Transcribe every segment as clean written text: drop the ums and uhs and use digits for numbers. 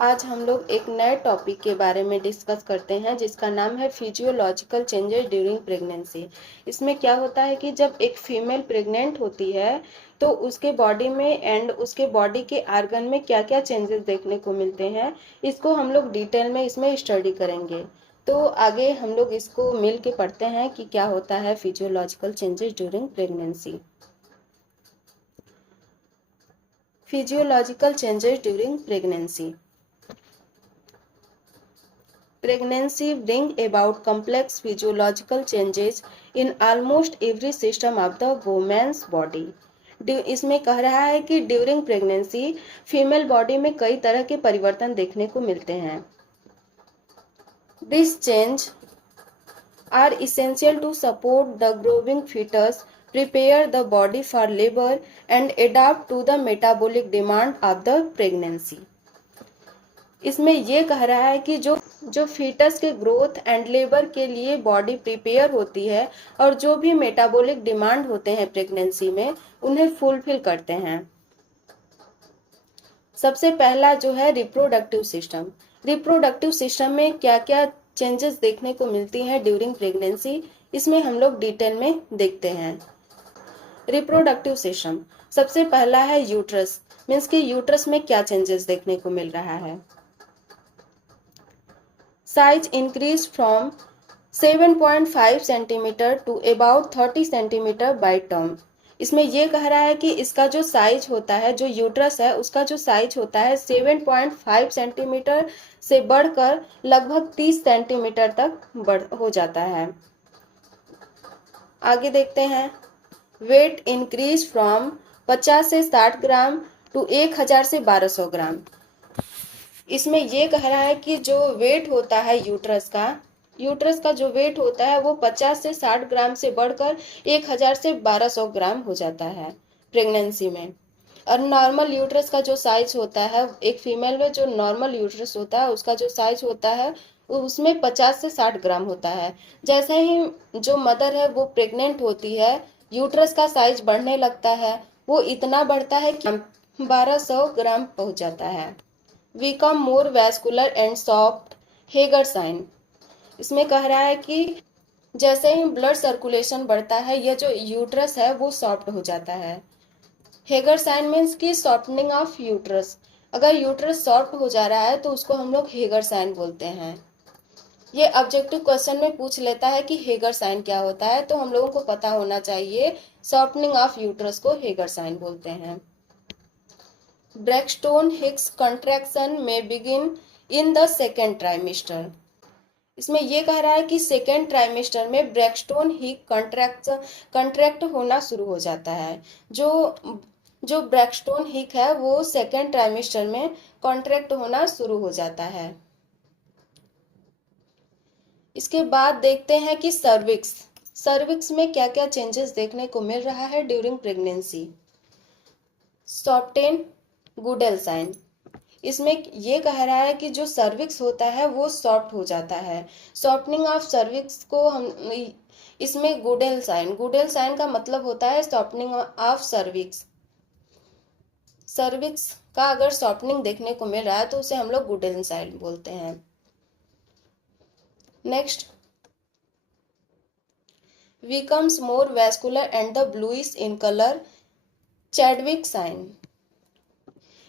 आज हम लोग एक नए टॉपिक के बारे में डिस्कस करते हैं जिसका नाम है फिजियोलॉजिकल चेंजेस ड्यूरिंग प्रेगनेंसी। इसमें क्या होता है कि जब एक फीमेल प्रेग्नेंट होती है तो उसके बॉडी में एंड उसके बॉडी के आर्गन में क्या क्या चेंजेस देखने को मिलते हैं, इसको हम लोग डिटेल में इसमें स्टडी करेंगे। तो आगे हम लोग इसको मिल के पढ़ते हैं कि क्या होता है physiological changes during pregnancy. Physiological changes during pregnancy. Pregnancy brings about complex physiological changes in almost every system of the woman's body. इसमें कह रहा है कि ड्यूरिंग प्रेगनेंसी फीमेल बॉडी में कई तरह के परिवर्तन देखने को मिलते हैं। This change are essential to support the growing fetus, prepare the body for labor and adapt to the metabolic demand of the pregnancy. इसमें ये कह रहा है कि जो फीटस के ग्रोथ एंड लेबर के लिए बॉडी प्रिपेयर होती है और जो भी मेटाबॉलिक डिमांड होते हैं प्रेगनेंसी में उन्हें फुलफिल करते हैं। सबसे पहला जो है रिप्रोडक्टिव सिस्टम। रिप्रोडक्टिव सिस्टम में क्या क्या चेंजेस देखने को मिलती हैं ड्यूरिंग प्रेगनेंसी, इसमें हम लोग डिटेल में देखते हैं। रिप्रोडक्टिव सिस्टम सबसे पहला है यूट्रस, मीन्स कि यूट्रस में क्या चेंजेस देखने को मिल रहा है। Size increased from 7.5 centimeter to about 30 centimeter by term. इसमें यह कह रहा है कि इसका जो साइज होता है, जो यूट्रस है उसका जो साइज होता है 7.5 सेंटीमीटर से बढ़कर लगभग 30 सेंटीमीटर तक हो जाता है। आगे देखते हैं। वेट इंक्रीज फ्रॉम 50 से 60 ग्राम टू 1000 से 1200 ग्राम। इसमें यह कह रहा है कि जो वेट होता है यूट्रस का जो वेट होता है वो 50 से 60 ग्राम से बढ़कर 1000 से 1200 ग्राम हो जाता है प्रेगनेंसी में। और नॉर्मल यूट्रस का जो साइज होता है, एक फीमेल में जो नॉर्मल यूट्रस होता है उसका जो साइज होता है उसमें 50 से 60 ग्राम होता है। जैसे ही जो मदर है वो प्रेग्नेंट होती है, यूट्रस का साइज बढ़ने लगता है, वो इतना बढ़ता है कि 1200 ग्राम पहुंच जाता है। Become more vascular and soft, Hegar sign. इसमें कह रहा है कि जैसे ही ब्लड सर्कुलेशन बढ़ता है यह जो यूट्रस है वो सॉफ्ट हो जाता है। हेगर साइन मीन्स की सॉफ्टनिंग ऑफ यूट्रस। अगर यूट्रस सॉफ्ट हो जा रहा है तो उसको हम लोग हेगर साइन बोलते हैं। ये ऑब्जेक्टिव क्वेश्चन में पूछ लेता है कि हेगर साइन क्या होता है, तो हम लोगों को पता होना चाहिए सॉफ्टनिंग ऑफ यूट्रस को हेगर साइन बोलते हैं। ब्रैक्सटोन हिक्स कॉन्ट्रैक्शन में begin in the second trimester. इसमें यह कह रहा है कि सेकेंड ट्राइमेस्टर में ब्रैक्सटोन हिक कॉन्ट्रैक्ट होना शुरू हो जाता है। जो ब्रैक्सटोन हिक है वो सेकेंड ट्राइमेस्टर में कॉन्ट्रैक्ट होना शुरू हो जाता है। इसके बाद देखते हैं कि सर्विक्स में क्या क्या चेंजेस देखने को मिल रहा है during pregnancy. Soften Goodell sign. इसमें ये कह रहा है कि जो सर्विक्स होता है वो सॉफ्ट हो जाता है। सॉफ्टनिंग ऑफ सर्विक्स को हम इसमें गुडेल साइन का मतलब होता है सॉफ्टनिंग ऑफ सर्विक्स। सर्विक्स का अगर सॉफ्टनिंग देखने को मिल रहा है तो उसे हम लोग गुडेल साइन बोलते हैं। Next, becomes more vascular and the bluish in color, Chadwick sign.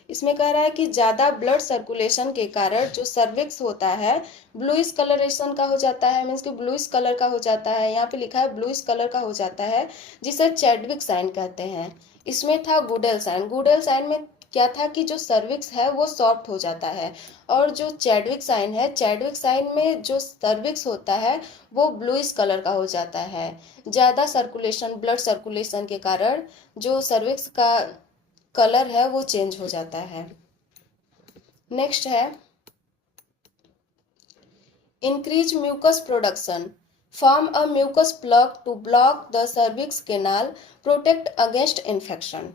इसमें कह रहा है कि ज्यादा ब्लड सर्कुलेशन के कारण जो सर्विक्स होता है ब्लूइश कलरेशन का हो जाता है, मीन्स कि ब्लूइश कलर का हो जाता है। यहाँ पे लिखा है ब्लूइश कलर का हो जाता है, जिसे चैडविक साइन कहते हैं। इसमें था गुडेल साइन में क्या था कि जो सर्विक्स है वो सॉफ्ट हो जाता है, और जो चैडविक साइन में जो सर्विक्स होता है वो ब्लूइश कलर का हो जाता है। ज्यादा ब्लड सर्कुलेशन के कारण जो सर्विक्स का कलर है वो चेंज हो जाता है। नेक्स्ट है increase mucus production, form a mucus plug to block the cervix canal, protect against infection.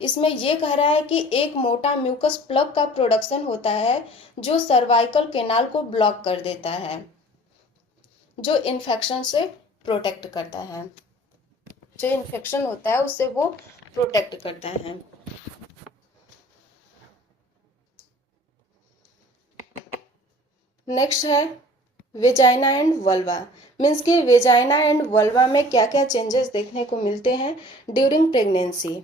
इसमें यह कह रहा है कि एक मोटा म्यूकस प्लग का प्रोडक्शन होता है जो सर्वाइकल कैनाल को ब्लॉक कर देता है, जो इन्फेक्शन से प्रोटेक्ट करता है। जो इन्फेक्शन होता है उससे वो प्रोटेक्ट करता है। नेक्स्ट है वेजाइना एंड वल्वा। मीन्स कि वेजाइना एंड वल्वा में क्या क्या चेंजेस देखने को मिलते हैं during pregnancy.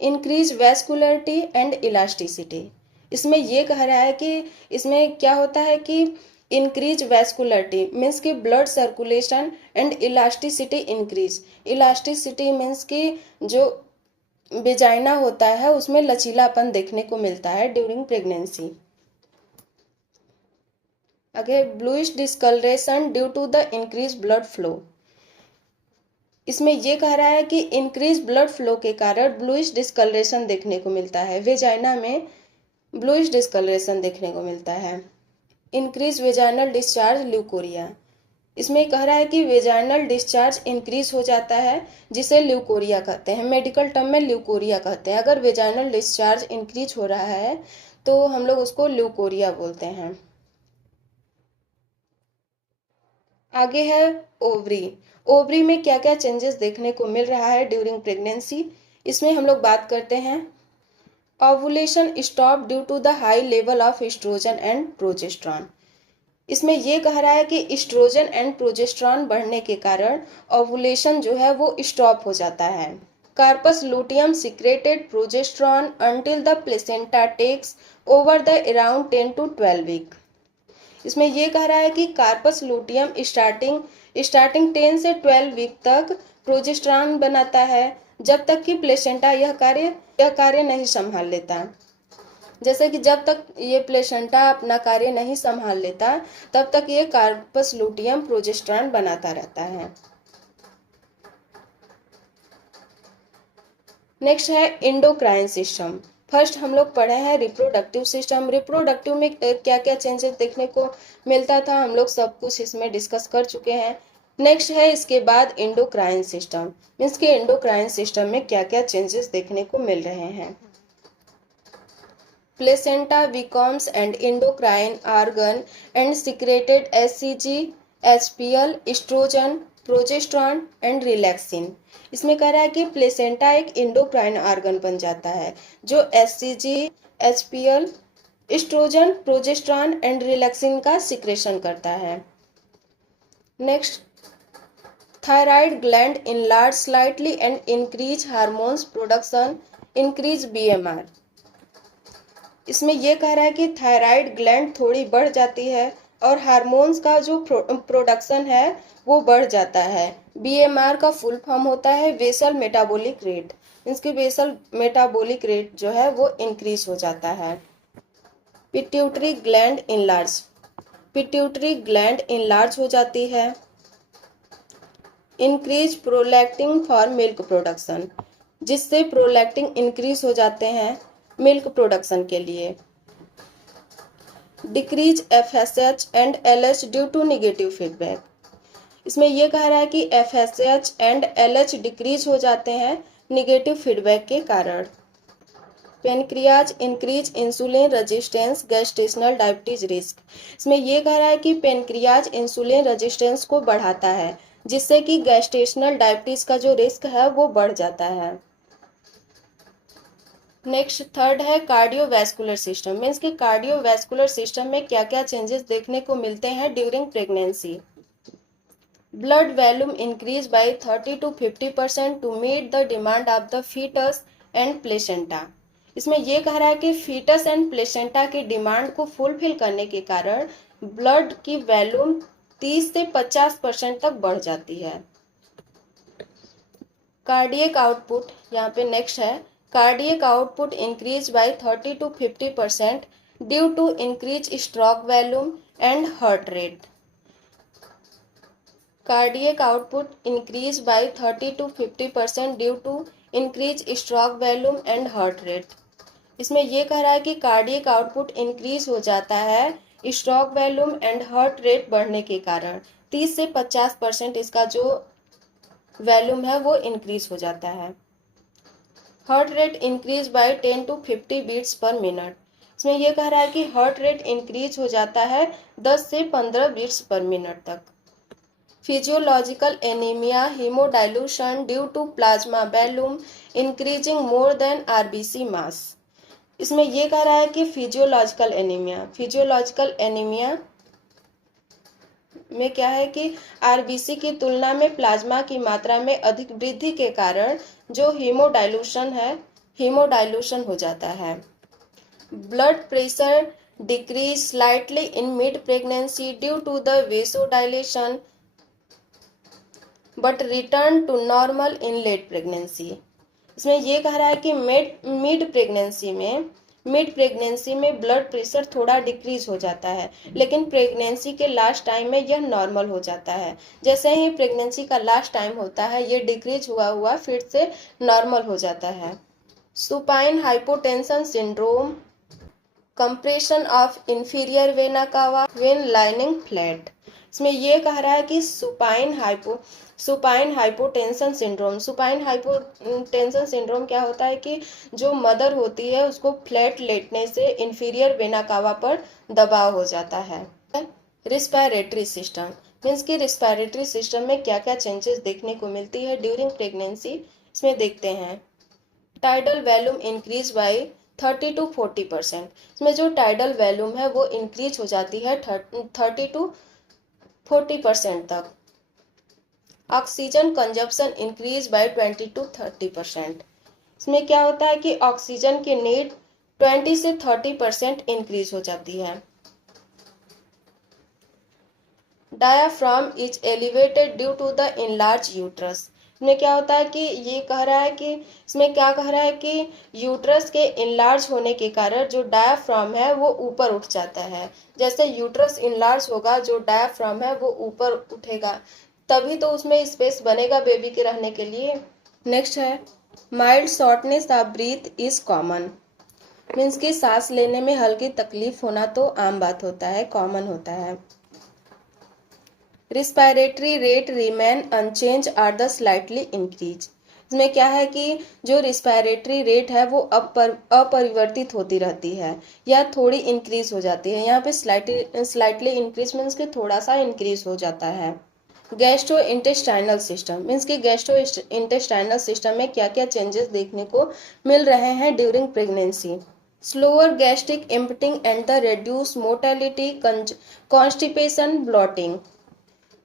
Increase vascularity and elasticity. इसमें ये कह रहा है कि इसमें क्या होता है कि इंक्रीज वैस्कुलरिटी मीन्स कि blood circulation and elasticity increase. Elasticity means कि जो वेजाइना होता है उसमें लचीलापन देखने को मिलता है ड्यूरिंग प्रेगनेंसी। आगे bluish discoloration due to the increase blood flow. इसमें यह कह रहा है कि इंक्रीज ब्लड फ्लो के कारण ब्लूइश डिस्कलरेशन देखने को मिलता है, वेजाइना में ब्लूइश डिस्कलरेशन देखने को मिलता है। Increase vaginal discharge leucorrhoea. इसमें कह रहा है कि वेजाइनल डिस्चार्ज इंक्रीज हो जाता है जिसे ल्यूकोरिया कहते हैं, मेडिकल टर्म में ल्यूकोरिया कहते हैं। अगर वेजाइनल डिस्चार्ज इंक्रीज हो रहा है तो हम लोग उसको ल्यूकोरिया बोलते हैं। आगे है ओवरी। ओवरी में क्या क्या चेंजेस देखने को मिल रहा है ड्यूरिंग प्रेगनेंसी, इसमें हम लोग बात करते हैं। Ovulation stop due to the high level of oestrogen and progesterone. इसमें यह कह रहा है कि एस्ट्रोजन एंड प्रोजेस्टेरॉन बढ़ने के कारण ओवुलेशन जो है वो स्टॉप हो जाता है। Corpus luteum secreted progesterone until the placenta takes over the around 10 to 12 week. इसमें यह कह रहा है कि कार्पस लूटियम स्टार्टिंग 10 से 12 वीक तक प्रोजेस्टेरॉन बनाता है, जब तक कि प्लेसेंटा यह कार्य नहीं संभाल लेता। जैसे कि जब तक ये प्लेसेंटा अपना कार्य नहीं संभाल लेता तब तक ये कार्पस लूटियम प्रोजेस्टेरॉन बनाता रहता है। नेक्स्ट है एंडोक्राइन सिस्टम। फर्स्ट हम लोग पढ़े हैं रिप्रोडक्टिव सिस्टम। रिप्रोडक्टिव में क्या क्या चेंजेस देखने को मिलता था हम लोग सब कुछ इसमें डिस्कस कर चुके हैं। नेक्स्ट है इसके बाद एंडोक्राइन सिस्टम, मीन्स के एंडोक्राइन सिस्टम में क्या क्या चेंजेस देखने को मिल रहे हैं। Placenta becomes an endocrine organ and secreted HCG, HPL, estrogen, progesterone and relaxin. इसमें कह रहा है कि प्लेसेंटा एक इंडोक्राइन ऑर्गन बन जाता है जो HCG, HPL, oestrogen, progesterone and relaxin का सिक्रेशन करता है। Next, thyroid gland enlarge slightly and increase hormones production, increase BMR। इसमें यह कह रहा है कि थायराइड ग्लैंड थोड़ी बढ़ जाती है और हार्मोन्स का जो प्रोडक्शन है वो बढ़ जाता है। बीएमआर का फुल फॉर्म होता है बेसल मेटाबॉलिक रेट। इसके बेसल मेटाबॉलिक रेट जो है वो इंक्रीज हो जाता है। Pituitary gland enlarge, pituitary gland enlarge हो जाती है। Increase prolactin for milk production, जिससे प्रोलैक्टिन इंक्रीज हो जाते हैं मिल्क प्रोडक्शन के लिए। Decrease FSH and LH due to negative feedback. इसमें यह कह रहा है कि FSH एंड LH डिक्रीज हो जाते हैं निगेटिव फीडबैक के कारण। Pancreas increase insulin resistance gestational diabetes risk. इसमें यह कह रहा है कि पेनक्रियाज इंसुलिन रेजिस्टेंस को बढ़ाता है जिससे कि गैस्टेशनल डायबिटीज का जो रिस्क है वो बढ़ जाता है। नेक्स्ट थर्ड है कार्डियोवैस्कुलर सिस्टम। मीन्स कि कार्डियोवैस्कुलर सिस्टम में क्या क्या चेंजेस देखने को मिलते हैं during pregnancy. Blood volume increase by 30 to 50% to meet the demand of the fetus and placenta. इसमें यह कह रहा है कि फीटस एंड प्लेसेंटा की डिमांड को फुलफिल करने के कारण ब्लड की वॉल्यूम 30 से 50% तक बढ़ जाती है। कार्डियक आउटपुट यहाँ पे नेक्स्ट है। Cardiac output increase by 30 to 50% due to increase stroke volume and heart rate. Cardiac output increase by 30 to 50% due to increase stroke volume and heart rate. इसमें यह कह रहा है कि कार्डियक आउटपुट इंक्रीज हो जाता है stroke volume and heart rate बढ़ने के कारण। 30 से 50% इसका जो वॉल्यूम है वो इंक्रीज हो जाता है। Heart rate increase by 10 to 50 beats per minute. इसमें यह कह रहा है कि हार्ट रेट इंक्रीज हो जाता है 10 से 15 बीट्स पर मिनट तक। Physiological anaemia haemodilution due to plasma volume increasing more than RBC mass. इसमें ये कह रहा है कि फिजियोलॉजिकल एनीमिया में क्या है कि आरबीसी की तुलना में प्लाज्मा की मात्रा में अधिक वृद्धि के कारण जो हीमोडाइल्यूशन हो जाता है। Blood pressure decrease slightly in mid pregnancy due to the vasodilation but return to normal in late pregnancy. इसमें यह कह रहा है कि मिड प्रेगनेंसी में ब्लड प्रेशर थोड़ा डिक्रीज हो जाता है, लेकिन प्रेगनेंसी के लास्ट टाइम में यह नॉर्मल हो जाता है। जैसे ही प्रेगनेंसी का लास्ट टाइम होता है ये डिक्रीज हुआ हुआ फिर से नॉर्मल हो जाता है। Supine hypotension syndrome, compression of inferior vena cava when lining flat. इसमें यह कह रहा है कि सुपाइन हाइपोटेंशन सिंड्रोम क्या होता है कि जो मदर होती है उसको फ्लैट लेटने से इंफीरियर वेना कावा पर दबाव हो जाता है। रिस्पायरेटरी सिस्टम मीन्स कि रिस्पायरेटरी सिस्टम में क्या क्या चेंजेस देखने को मिलती है ड्यूरिंग प्रेगनेंसी, इसमें देखते हैं। Tidal volume increase by 30 to 40%। इसमें जो टाइडल वॉल्यूम है वो इंक्रीज हो जाती है 30 to 40% तक। Oxygen consumption increase by 20 to 30%। इसमें क्या होता है कि ऑक्सीजन की नीड 20 से 30% इंक्रीज हो जाती है। Diaphragm is elevated due to the enlarge uterus. इसमें क्या होता है कि ये कह रहा है कि इसमें क्या कह रहा है कि यूट्रस के इनलार्ज होने के कारण जो डायाफ्राम है वो ऊपर उठ जाता है। जैसे यूट्रस इनलार्ज होगा जो डायाफ्राम है वो ऊपर उठेगा, तभी तो उसमें स्पेस बनेगा बेबी के रहने के लिए। नेक्स्ट है mild shortness of breath is common. Means कि सांस लेने में हल्की तकलीफ होना तो आम बात होता है, कॉमन होता है। Respiratory rate remain unchange or the slightly increase. इसमें क्या है कि जो रिस्पायरेटरी रेट है वो अपरिवर्तित होती रहती है या थोड़ी इंक्रीज हो जाती है। यहाँ पे स्लाइटली इंक्रीज मीन्स कि थोड़ा सा इंक्रीज हो जाता है। गैस्ट्रो इंटेस्टाइनल सिस्टम मीन्स कि गैस्ट्रो इंटेस्टाइनल सिस्टम में क्या क्या चेंजेस देखने को मिल रहे हैं during pregnancy. Slower gastric emptying and the reduce mortality, constipation, blotting.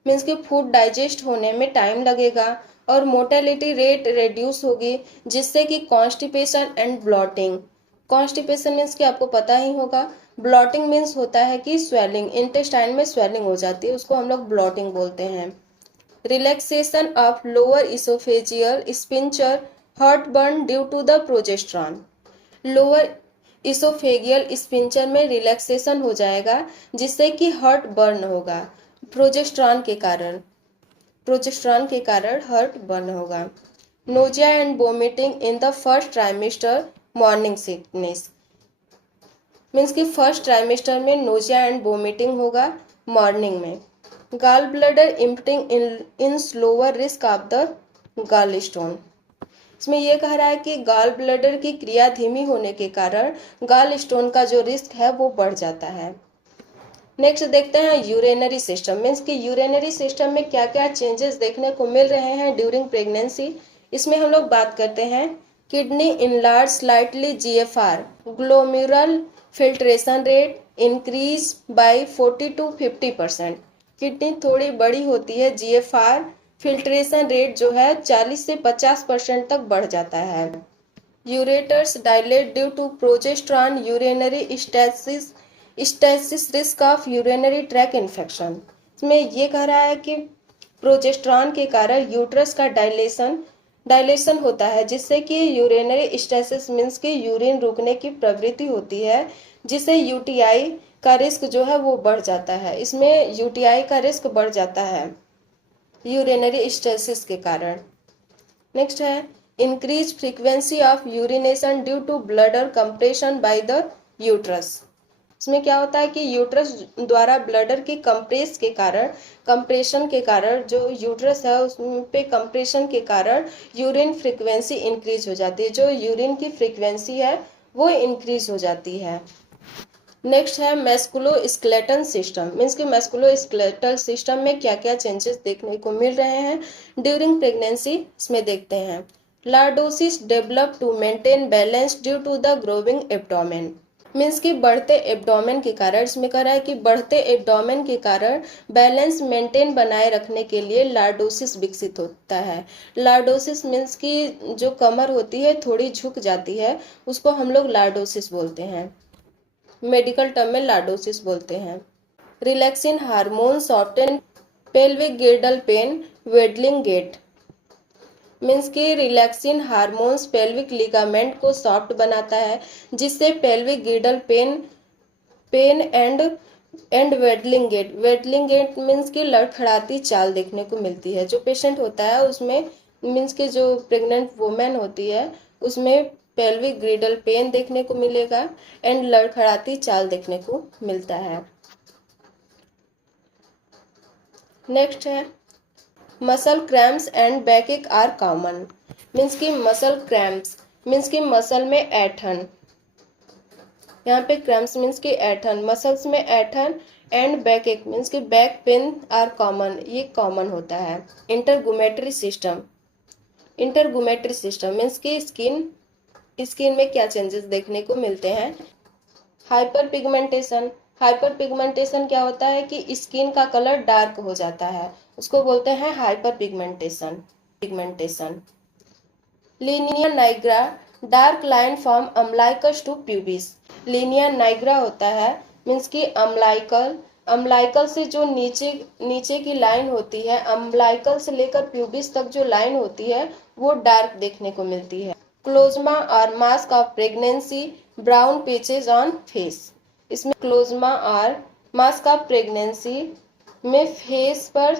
Means कि फूड डाइजेस्ट होने में टाइम लगेगा और मोर्टेलिटी रेट रेड्यूस होगी, जिससे कि constipation and blotting. Constipation means कि आपको पता ही होगा, ब्लॉटिंग मीन्स होता है कि स्वेलिंग, इंटेस्टाइन में स्वेलिंग हो जाती है, उसको हम लोग ब्लॉटिंग बोलते हैं। Relaxation of lower oesophageal sphincter, heart burn due to the progesterone. Lower oesophageal sphincter में रिलैक्सेशन हो जाएगा जिससे कि हार्ट बर्न होगा, प्रोजेस्ट्रॉन के कारण हार्ट बर्न होगा। Nausea and vomiting in the first trimester, morning sickness. Means कि फर्स्ट ट्राइमेस्टर में नोजिया एंड वोमिटिंग होगा मॉर्निंग में। Gall bladder emptying in slower risk of the gall stone. इसमें यह कह रहा है कि गॉल ब्लैडर की क्रिया धीमी होने के कारण गॉल स्टोन का जो रिस्क है वो बढ़ जाता है। नेक्स्ट देखते हैं यूरिनरी सिस्टम मीन्स कि यूरिनरी सिस्टम में क्या क्या चेंजेस देखने को मिल रहे हैं ड्यूरिंग प्रेगनेंसी। इसमें हम लोग बात करते हैं kidney enlarge slightly, GFR glomerular filtration rate increase bye 40 to 50%। Kidney थोड़ी बड़ी होती है, जीएफआर फिल्ट्रेशन रेट जो है 40 से 50% तक बढ़ जाता है। Ureters dilate due to progesterone, urinary stasis risk of urinary tract infection. इसमें यह कह रहा है कि प्रोजेस्ट्रॉन के कारण यूट्रस का डायलेशन होता है, जिससे कि यूरिनरी स्टेसिस मीन्स कि यूरिन रुकने की प्रवृत्ति होती है, जिससे यूटीआई का रिस्क जो है वो बढ़ जाता है। इसमें यूटीआई का रिस्क बढ़ जाता है यूरिनरी स्टेसिस के कारण। नेक्स्ट है increase frequency of urination due to bladder compression by the uterus. इसमें क्या होता है कि यूट्रस द्वारा ब्लडर की कंप्रेशन के कारण जो यूट्रस है उस पे कंप्रेशन के कारण यूरिन फ्रीक्वेंसी इंक्रीज हो जाती है, जो यूरिन की फ्रीक्वेंसी है वो इंक्रीज हो जाती है। नेक्स्ट है मैस्कुलोस्केलेटल सिस्टम मीन्स कि मैस्कुलोस्केलेटल सिस्टम में क्या क्या चेंजेस देखने को मिल रहे हैं ड्यूरिंग प्रेगनेंसी, इसमें देखते हैं। Lordosis develop to maintain balance due to the growing abdomen. Means कि बढ़ते एब्डोमेन के कारण, इसमें कह रहा है कि बढ़ते एब्डोमेन के कारण बैलेंस मेंटेन बनाए रखने के लिए लॉर्डोसिस विकसित होता है। लॉर्डोसिस मीन्स कि जो कमर होती है थोड़ी झुक जाती है, उसको हम लोग लॉर्डोसिस बोलते हैं, मेडिकल टर्म में लॉर्डोसिस बोलते हैं। Relaxin hormone soften pelvic girdle pain waddling gait. Means कि रिलैक्सिन हार्मोन्स पेल्विक लिगामेंट को सॉफ्ट बनाता है, जिससे pelvic girdle pain pain and waddling gait means कि लड़खड़ाती चाल देखने को मिलती है। जो पेशेंट होता है उसमें मीन्स कि जो प्रेग्नेंट वुमेन होती है उसमें पेल्विक ग्रिडल पेन देखने को मिलेगा एंड लड़खड़ाती चाल देखने को मिलता है। नेक्स्ट है muscle cramps and backache are common. Means कि मसल क्रैम्प्स मीन्स कि मसल में ऐठन, यहाँ पे क्रैम्प्स मीन्स कि ऐठन, मसल्स में ऐठन एंड बैकएक मीन्स कि बैक पेन आर कॉमन, ये कॉमन होता है। इंटरगुमेटरी सिस्टम मीन्स कि स्किन में क्या चेंजेस देखने को मिलते हैं। हाइपर पिगमेंटेशन क्या होता है कि स्किन का कलर डार्क हो जाता है, उसको बोलते हैं hyperpigmentation. Linea nigra dark line from umbilicus to pubis. Linea nigra होता है मीन्स कि अम्लाइकल से जो नीचे की लाइन होती है, अम्लाइकल से लेकर प्यूबिस तक जो लाइन होती है वो डार्क देखने को मिलती है। क्लोजमा और mask of pregnancy brown patches on face. इसमें क्लोजमा और मास्क ऑफ प्रेगनेंसी में फेस पर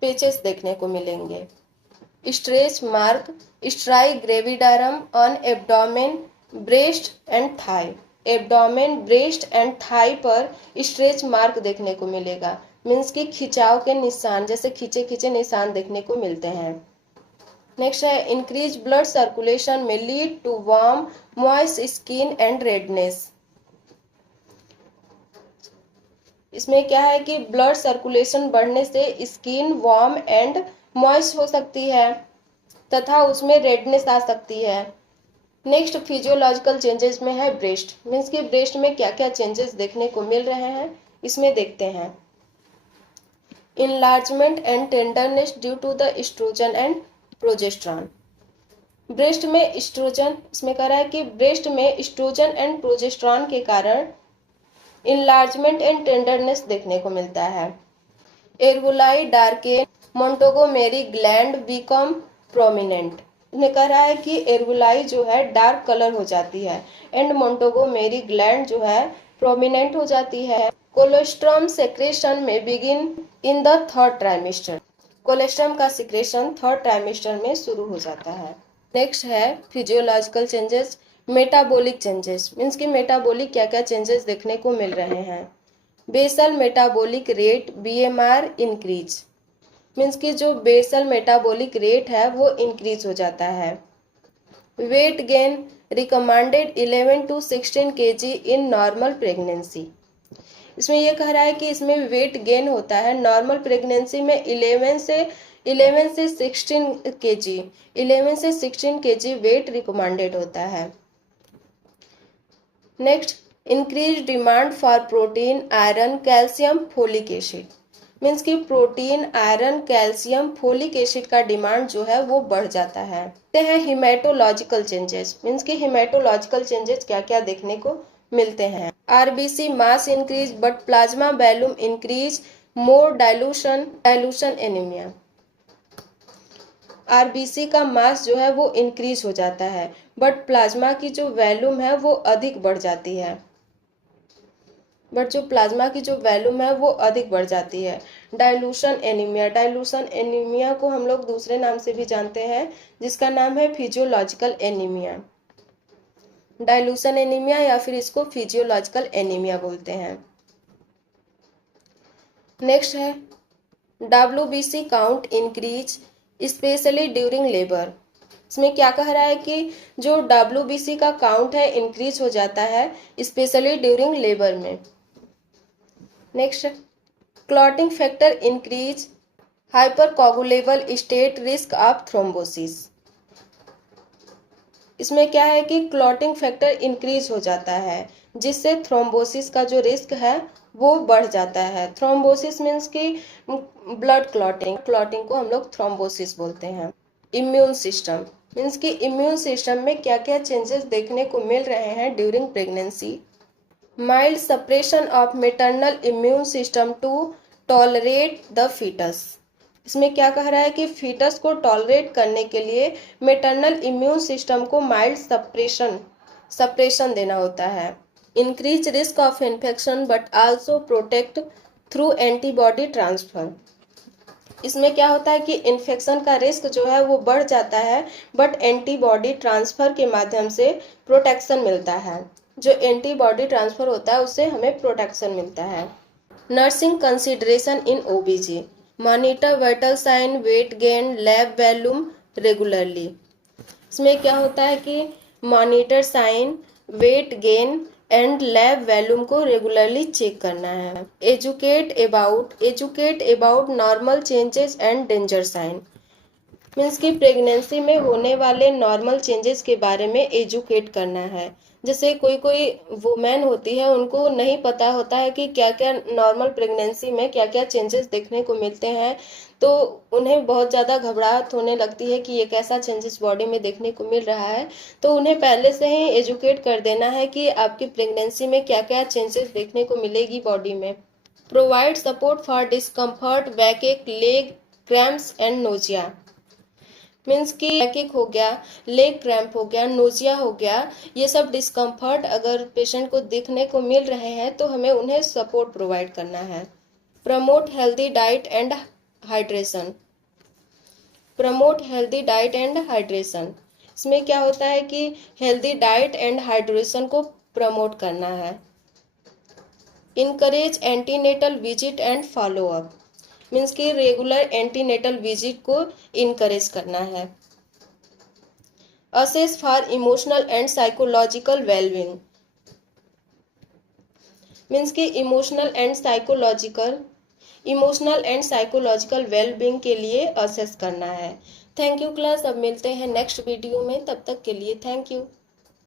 पेचेस देखने को मिलेंगे। Stretch mark striae gravidarum on abdomen breast and thigh. Abdomen breast and thigh पर स्ट्रेच मार्क देखने को मिलेगा, मीन्स कि खिंचाव के निशान, जैसे खींचे खींचे निशान देखने को मिलते हैं। नेक्स्ट है इंक्रीज ब्लड सर्कुलेशन में lead to warm moist skin and redness. इसमें क्या है कि ब्लड सर्कुलेशन बढ़ने से स्किन वार्म एंड मॉइस्ट हो सकती है तथा उसमें रेडनेस आ सकती है। नेक्स्ट फिजियोलॉजिकल चेंजेस में है ब्रेस्ट, मीन्स कि ब्रेस्ट में क्या क्या चेंजेस देखने को मिल रहे हैं इसमें देखते हैं। Enlargement and tenderness due to the oestrogen and progesterone. Breast में एस्ट्रोजन, इसमें कह रहा है कि ब्रेस्ट में एस्ट्रोजन एंड प्रोजेस्टेरॉन के कारण इनलार्जमेंट एंड टेंडरनेस देखने को मिलता है। एर्बुलाई डार्केन मोंटोगोमेरी ग्लैंड बिकम प्रोमिनेंट। इसमें कह रहा है कि एर्बुलाई जो है डार्क कलर हो जाती है एंड मोंटोगोमेरी ग्लैंड जो है प्रोमिनेंट हो जाती है। कोलेस्ट्रॉम सेक्रेशन में begin in the third trimester. Colostrum का सिक्रेशन थर्ड ट्राइमेस्टर में शुरू हो जाता है। नेक्स्ट है physiological changes. Metabolic changes means कि मेटाबॉलिक क्या क्या चेंजेस देखने को मिल रहे हैं। Basal metabolic rate BMR increase, means कि जो बेसल मेटाबॉलिक रेट है वो इंक्रीज हो जाता है। Weight gain recommended 11 to 16 kg in normal pregnancy. इसमें यह कह रहा है कि इसमें वेट गेन होता है नॉर्मल प्रेगनेंसी में 11 से 16 kg वेट रिकमेंडेड होता है। Next increase demand for protein iron calcium folic acid, means कि protein iron calcium folic acid का डिमांड जो है वो बढ़ जाता है। हिमेटोलॉजिकल चेंजेस, मीन्स कि हिमेटोलॉजिकल चेंजेस क्या क्या देखने को मिलते हैं। RBC mass increase but plasma volume increase more dilution anaemia. RBC का मास जो है वो इंक्रीज हो जाता है बट प्लाज्मा की जो वॉल्यूम है वो अधिक बढ़ जाती है, डाइल्यूशन एनीमिया को हम लोग दूसरे नाम से भी जानते हैं जिसका नाम है फिजियोलॉजिकल एनीमिया। डाइल्यूशन एनीमिया या फिर इसको फिजियोलॉजिकल एनीमिया बोलते हैं। नेक्स्ट है WBC count increase specially during labour. इसमें क्या कह रहा है कि जो WBC का काउंट है इंक्रीज हो जाता है स्पेशली ड्यूरिंग लेबर में। Next clotting factor increase hypercoagulable state risk of thrombosis. इसमें क्या है कि क्लॉटिंग फैक्टर इंक्रीज हो जाता है, जिससे थ्रोम्बोसिस का जो रिस्क है वो बढ़ जाता है। थ्रोम्बोसिस मीन्स कि ब्लड क्लॉटिंग, क्लॉटिंग को हम लोग थ्रोम्बोसिस बोलते हैं। इम्यून सिस्टम मीन्स कि इम्यून सिस्टम में क्या क्या चेंजेस देखने को मिल रहे हैं during pregnancy. Mild suppression of maternal immune system to tolerate the fetus. इसमें क्या कह रहा है कि फीटस को टॉलरेट करने के लिए मेटरनल इम्यून सिस्टम को माइल्ड सप्रेशन देना होता है। Increase risk of infection but also protect through antibody transfer. इसमें क्या होता है कि इन्फेक्शन का रिस्क जो है वो बढ़ जाता है, बट एंटीबॉडी ट्रांसफर के माध्यम से प्रोटेक्शन मिलता है। जो एंटीबॉडी ट्रांसफर होता है उससे हमें प्रोटेक्शन मिलता है। Nursing consideration in OBG, monitor vital sign, weight gain, lab volume regularly. इसमें क्या होता है कि monitor sign, weight gain and lab volume को रेगुलरली चेक करना है। Educate about normal changes and danger sign, means कि प्रेगनेंसी में होने वाले नॉर्मल चेंजेस के बारे में एजुकेट करना है। जैसे कोई कोई वुमेन होती है, उनको नहीं पता होता है कि क्या क्या नॉर्मल प्रेगनेंसी में क्या क्या चेंजेस देखने को मिलते हैं, तो उन्हें बहुत ज़्यादा घबराहट होने लगती है कि ये कैसा चेंजेस बॉडी में देखने को मिल रहा है। तो उन्हें पहले से ही एजुकेट कर देना है कि आपकी प्रेगनेंसी में क्या क्या चेंजेस देखने को मिलेगी बॉडी में। Provide support for discomfort, बैकएक, leg cramps and nausea, means कि बैकएक हो गया, लेग क्रैम्प हो गया, नोजिया हो गया, ये सब डिस्कम्फर्ट अगर पेशेंट को दिखने को मिल रहे हैं तो हमें उन्हें सपोर्ट प्रोवाइड करना है। Promote healthy diet and hydration, promote healthy diet and hydration. इसमें क्या होता है कि हेल्दी डाइट एंड हाइड्रेशन को प्रमोट करना है। Encourage antenatal visit and follow up, means कि रेगुलर एंटीनेटल विजिट को इनकरेज करना है। Assess for emotional and psychological wellbeing, means कि इमोशनल एंड साइकोलॉजिकल वेलबींग के लिए असेस करना है। थैंक यू क्लास, अब मिलते हैं नेक्स्ट वीडियो में, तब तक के लिए थैंक यू।